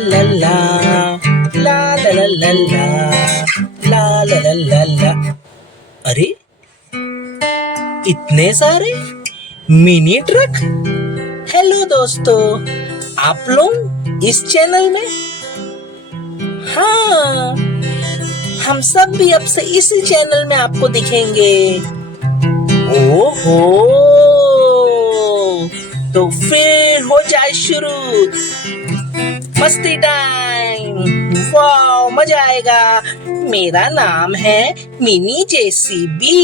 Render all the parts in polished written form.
ला ला ला ला ला ला ला ला ला ला ला ला। अरे इतने सारे मिनी ट्रक। हेलो दोस्तों, आप लोग इस चैनल में? हाँ, हम सब भी अब से इस चैनल में आपको दिखेंगे। ओहो, तो फिर हो जाए शुरू मस्ती टाइम। वाह, मजा आएगा। मेरा नाम है mini JCB.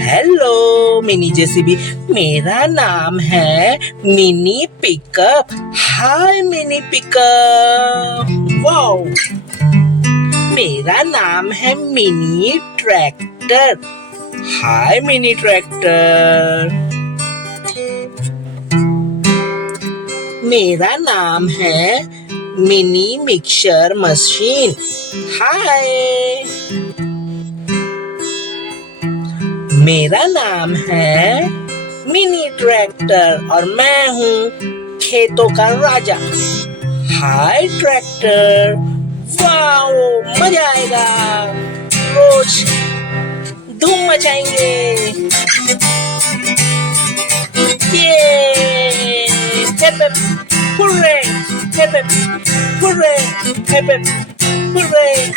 Hello mini JCB. मेरा नाम है मिनी पिकअप। हाय मिनी पिकअप। वाओ। मेरा नाम है मिनी ट्रैक्टर। हाय मिनी ट्रैक्टर। मेरा नाम है मिनी मिक्सर मशीन। हाय। मेरा नाम है मिनी ट्रैक्टर और मैं हूँ खेतों का राजा। हाय ट्रैक्टर। वाओ, मजा आएगा। रोज धूम मचाएंगे। ये hip hip hurray, hip hip hurray, hip hip hurray.